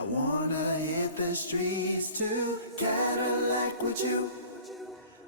I wanna hit the streets to Cadillac with you.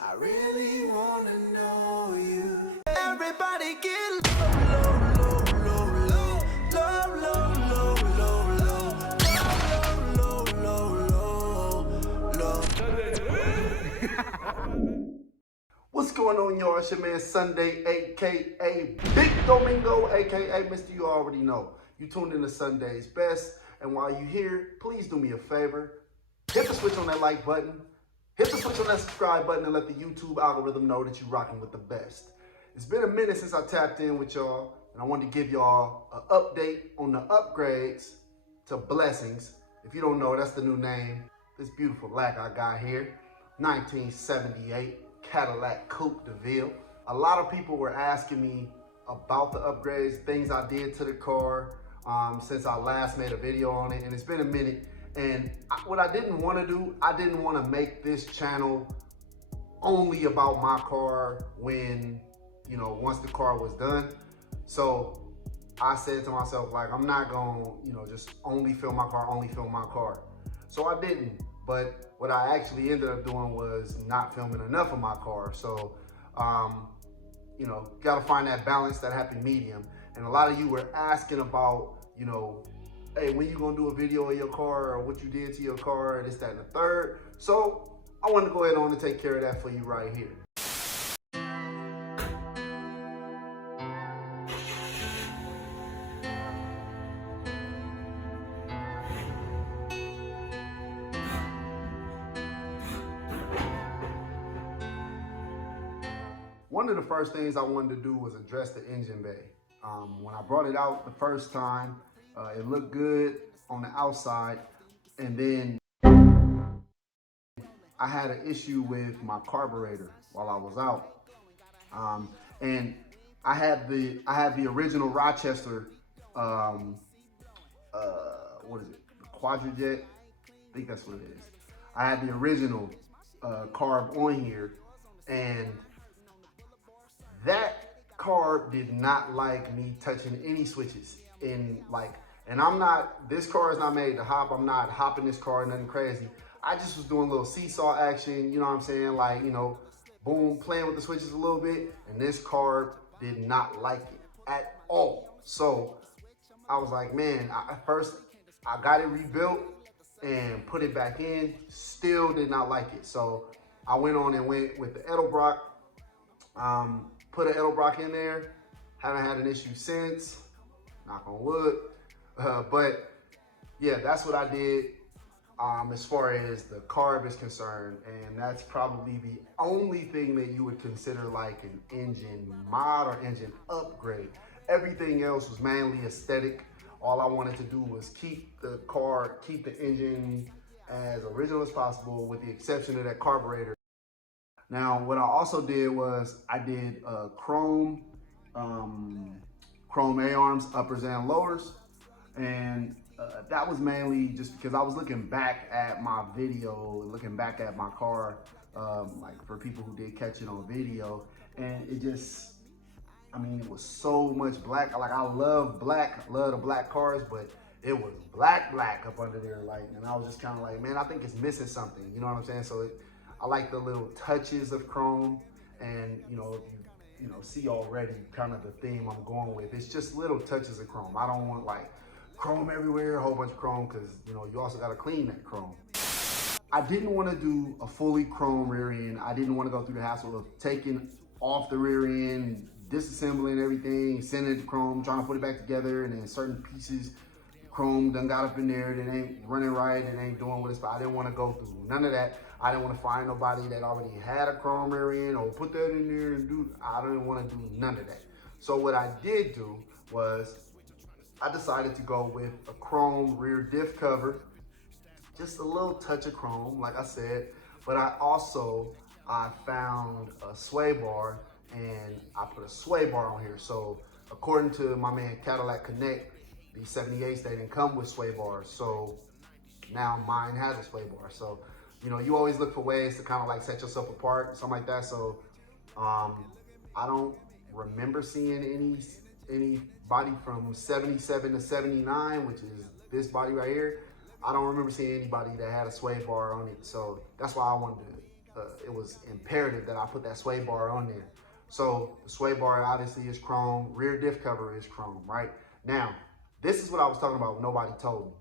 I really wanna know you. Everybody get low, low, low, low, low, low, low, low, low, low, low, low, low. What's going on, y'all? It's your man Sunday, aka Big Domingo, aka Mr. You already know. You tuned in to Sundayz Best, and while you here, please do me a favor. Hit the switch on that like button. Hit the switch on that subscribe button and let the YouTube algorithm know that you're rocking with the best. It's been a minute since I tapped in with y'all, and I wanted to give y'all an update on the upgrades to Blessings. If you don't know, that's the new name. This beautiful black I got here, 1978 Cadillac Coupe DeVille. A lot of people were asking me about the upgrades, things I did to the car since I last made a video on it, and it's been a minute. And what I didn't want to do, I didn't want to make this channel only about my car when, you know, once the car was done. So I said to myself, like, I'm not going to, you know, just only film my car, So I didn't. But what I actually ended up doing was not filming enough of my car. So, you know, got to find that balance, that happy medium. And a lot of you were asking about, you know, hey, when you gonna do a video of your car or what you did to your car, this, that, and the third. So I wanted to go ahead on and take care of that for you right here. One of the first things I wanted to do was address the engine bay. When I brought it out the first time, it looked good on the outside, and then I had an issue with my carburetor while I was out, and I had the original Rochester, what is it, the Quadrajet? I think that's what it is. I had the original carb on here, and that carb did not like me touching any switches. And this car is not made to hop. I'm not hopping this car, nothing crazy. I just was doing a little seesaw action, you know what I'm saying? Like, you know, boom, playing with the switches a little bit. And this carb did not like it at all. So I was like, man, first I got it rebuilt and put it back in, still did not like it. So I went with the Edelbrock, put an Edelbrock in there. Haven't had an issue since, knock on wood. But yeah, that's what I did as far as the carb is concerned. And that's probably the only thing that you would consider like an engine mod or engine upgrade. Everything else was mainly aesthetic. All I wanted to do was keep the engine as original as possible with the exception of that carburetor. Now, what I also did was I did chrome A-arms, uppers and lowers. And that was mainly just because I was looking back at my video, looking back at my car, like for people who did catch it on video. And it just, I mean, it was so much black. Like, I love black, love the black cars, but it was black up under there. Like, and I was just kind of like, man, I think it's missing something. You know what I'm saying? So I like the little touches of chrome, and you know, you know, see already kind of the theme I'm going with. It's just little touches of chrome. I don't want like chrome everywhere, a whole bunch of chrome, because you know, you also got to clean that chrome. I didn't want to do a fully chrome rear end. I didn't want to go through the hassle of taking off the rear end, disassembling everything, sending it to chrome, trying to put it back together, and then certain pieces, chrome done got up in there, it ain't running right, it ain't doing what it's, I didn't want to go through none of that. I didn't want to find nobody that already had a chrome rear end or put that in there and do, I didn't want to do none of that. So what I did do was I decided to go with a chrome rear diff cover, just a little touch of chrome, like I said, but I found a sway bar and I put a sway bar on here. So according to my man Cadillac Connect, these 78s, they didn't come with sway bars. So now mine has a sway bar. So, you know, you always look for ways to kind of like set yourself apart, something like that. So I don't remember seeing any body from 77 to 79, which is this body right here. I don't remember seeing anybody that had a sway bar on it. So that's why I wanted to, it was imperative that I put that sway bar on there. So the sway bar obviously is chrome, rear diff cover is chrome, right? Now, this is what I was talking about, nobody told me.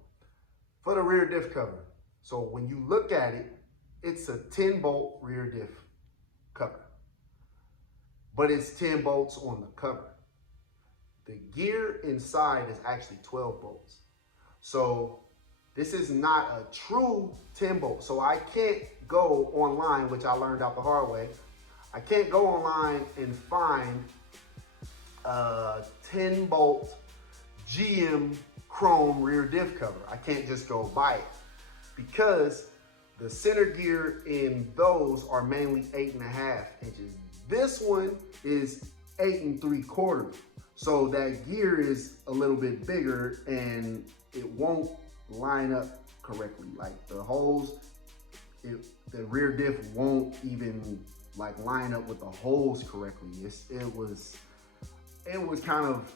For the rear diff cover, so when you look at it, it's a 10 bolt rear diff cover, but it's 10 bolts on the cover. The gear inside is actually 12 bolts. So this is not a true 10 bolt. So I can't go online, which I learned out the hard way. I can't go online and find a 10 bolt GM chrome rear diff cover. I can't just go buy it because the center gear in those are mainly 8.5 inches. This one is 8 3/4. So that gear is a little bit bigger and it won't line up correctly. Like the holes, the rear diff won't even like line up with the holes correctly. It was kind of,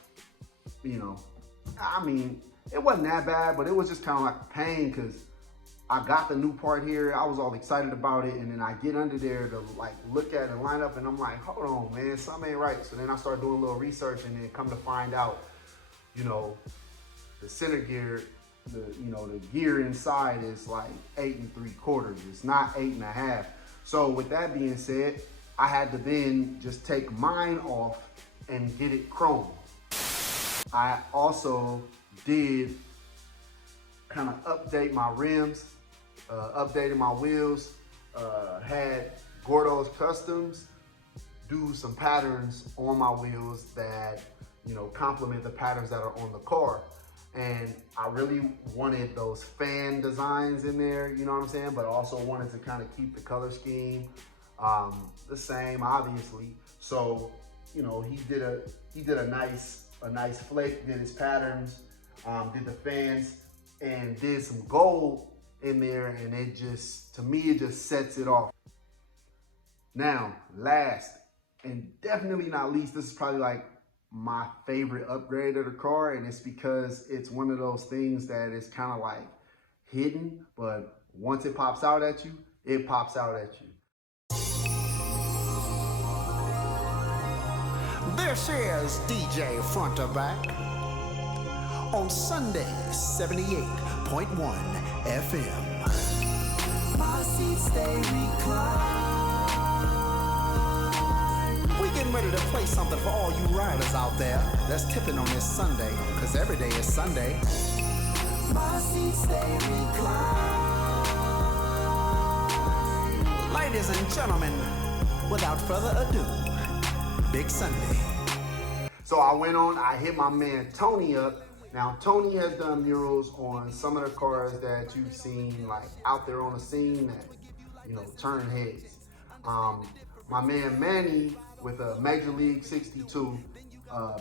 you know, I mean, it wasn't that bad, but it was just kind of like a pain because I got the new part here. I was all excited about it. And then I get under there to like look at it and line up and I'm like, hold on, man, something ain't right. So then I started doing a little research and then come to find out, you know, the center gear, the gear inside is like 8 3/4. It's not 8.5. So with that being said, I had to then just take mine off and get it chrome. I also did kind of update my rims, updated my wheels, had Gordo's Customs do some patterns on my wheels that, you know, complement the patterns that are on the car. And I really wanted those fan designs in there, you know what I'm saying? But I also wanted to kind of keep the color scheme the same, obviously. So, you know, he did a nice flake, did his patterns, did the fans, and did some gold in there, and it just, to me, it just sets it off. Now, last and definitely not least, this is probably like my favorite upgrade of the car, and it's because it's one of those things that is kind of like hidden, but once it pops out at you, it pops out at you. This is DJ Front to Back on Sundayz 78.1 FM. My seats stay reclined. We getting ready to play something for all you riders out there that's tipping on this Sunday, because every day is Sunday. My seats stay reclined. Ladies and gentlemen, without further ado, Big Sunday. So I hit my man Tony up. Now, Tony has done murals on some of the cars that you've seen like out there on the scene that, you know, turn heads. My man Manny with a Major League 62,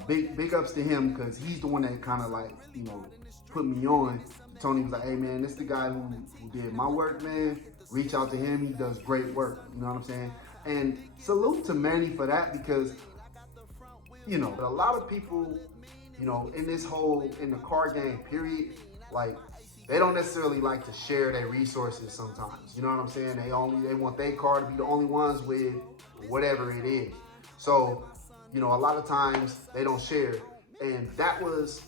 big ups to him because he's the one that kind of like, you know, put me on. Tony was like, hey man, this is the guy who did my work, man. Reach out to him, he does great work, you know what I'm saying? And salute to Manny for that because, you know, a lot of people, you know, in the car game, period, like, they don't necessarily like to share their resources sometimes. You know what I'm saying? They want their car to be the only ones with whatever it is. So, you know, a lot of times they don't share. And that was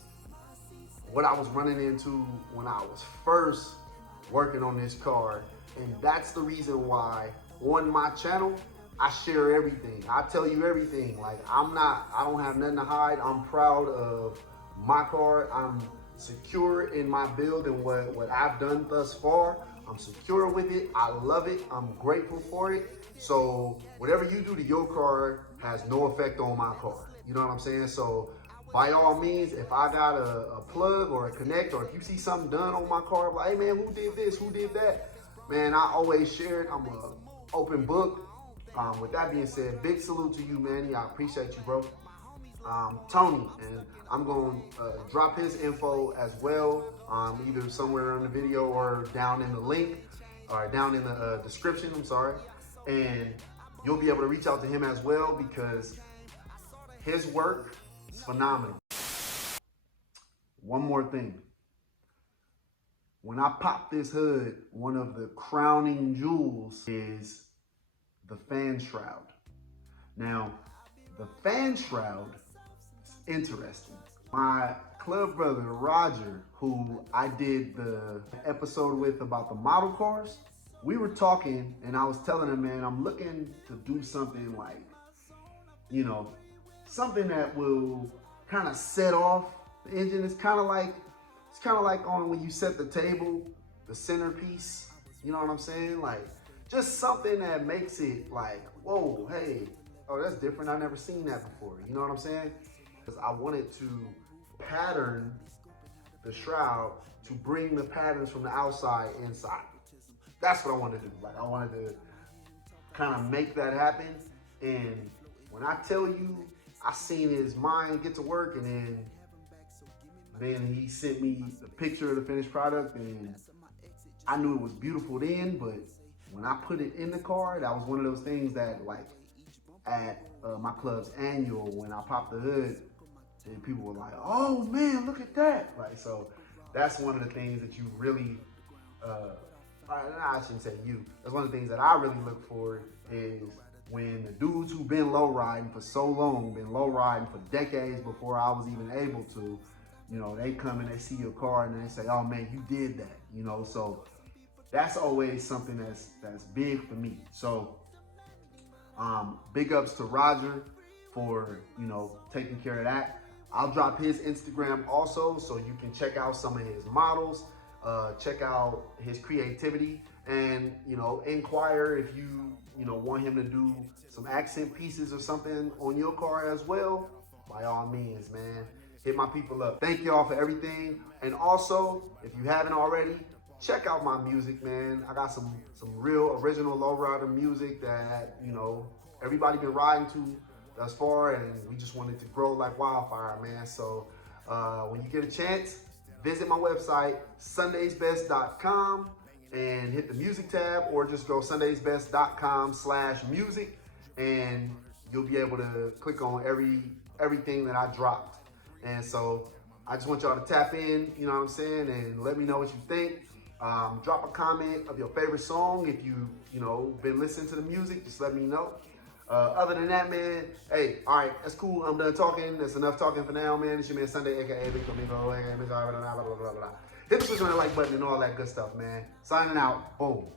what I was running into when I was first working on this car. And that's the reason why on my channel, I share everything. I tell you everything. Like, I don't have nothing to hide. I'm proud of my car. I'm secure in my build and what I've done thus far. I'm secure with it. I love it. I'm grateful for it. So whatever you do to your car has no effect on my car. You know what I'm saying? So by all means, if I got a plug or a connect, or if you see something done on my car, like, hey man, who did this? Who did that? Man, I always share it. I'm an open book. With that being said, big salute to you, Manny. I appreciate you, bro. Tony, and I'm going to drop his info as well, either somewhere in the video or down in the link, or down in the description, I'm sorry. And you'll be able to reach out to him as well because his work is phenomenal. One more thing. when I pop this hood, one of the crowning jewels is the fan shroud. Now, the fan shroud is interesting. My club brother, Roger, who I did the episode with about the model cars, we were talking and I was telling him, man, I'm looking to do something like, you know, something that will kind of set off the engine. It's kind of like on when you set the table, the centerpiece, you know what I'm saying? Like just something that makes it like, whoa, hey, oh, that's different. I've never seen that before. You know what I'm saying? Because I wanted to pattern the shroud to bring the patterns from the outside inside. That's what I wanted to do. Like I wanted to kind of make that happen. And when I tell you, I seen his mind get to work, and then he sent me the picture of the finished product, and I knew it was beautiful then, but when I put it in the car, that was one of those things that like at my club's annual, when I popped the hood, and people were like, oh man, look at that. Like, so that's one of the things that you really, I shouldn't say you, that's one of the things that I really look for is when the dudes who've been low riding for so long, been low riding for decades before I was even able to, you know, they come and they see your car and they say, oh man, you did that, you know? So that's always something that's big for me. So big ups to Roger for, you know, taking care of that. I'll drop his Instagram also, so you can check out some of his models, check out his creativity, and, you know, inquire if you know, want him to do some accent pieces or something on your car as well. By all means, man, hit my people up. Thank y'all for everything. And also, if you haven't already, check out my music, man. I got some real original lowrider music that, you know, everybody been riding to thus far, and we just wanted to grow like wildfire, man. So when you get a chance, visit my website, sundayzbezt.com, and hit the music tab, or just go sundayzbezt.com/music, and you'll be able to click on everything that I dropped. And so I just want y'all to tap in, you know what I'm saying, and let me know what you think. Drop a comment of your favorite song. If you know, been listening to the music, just let me know. Other than that, man, hey, all right, that's cool. I'm done talking. That's enough talking for now, man. It's your man Sunday, aka Big Domingo, aka blah, blah, blah, blah, blah, blah. Hit the switch on the like button and all that good stuff, man. Signing out. Boom.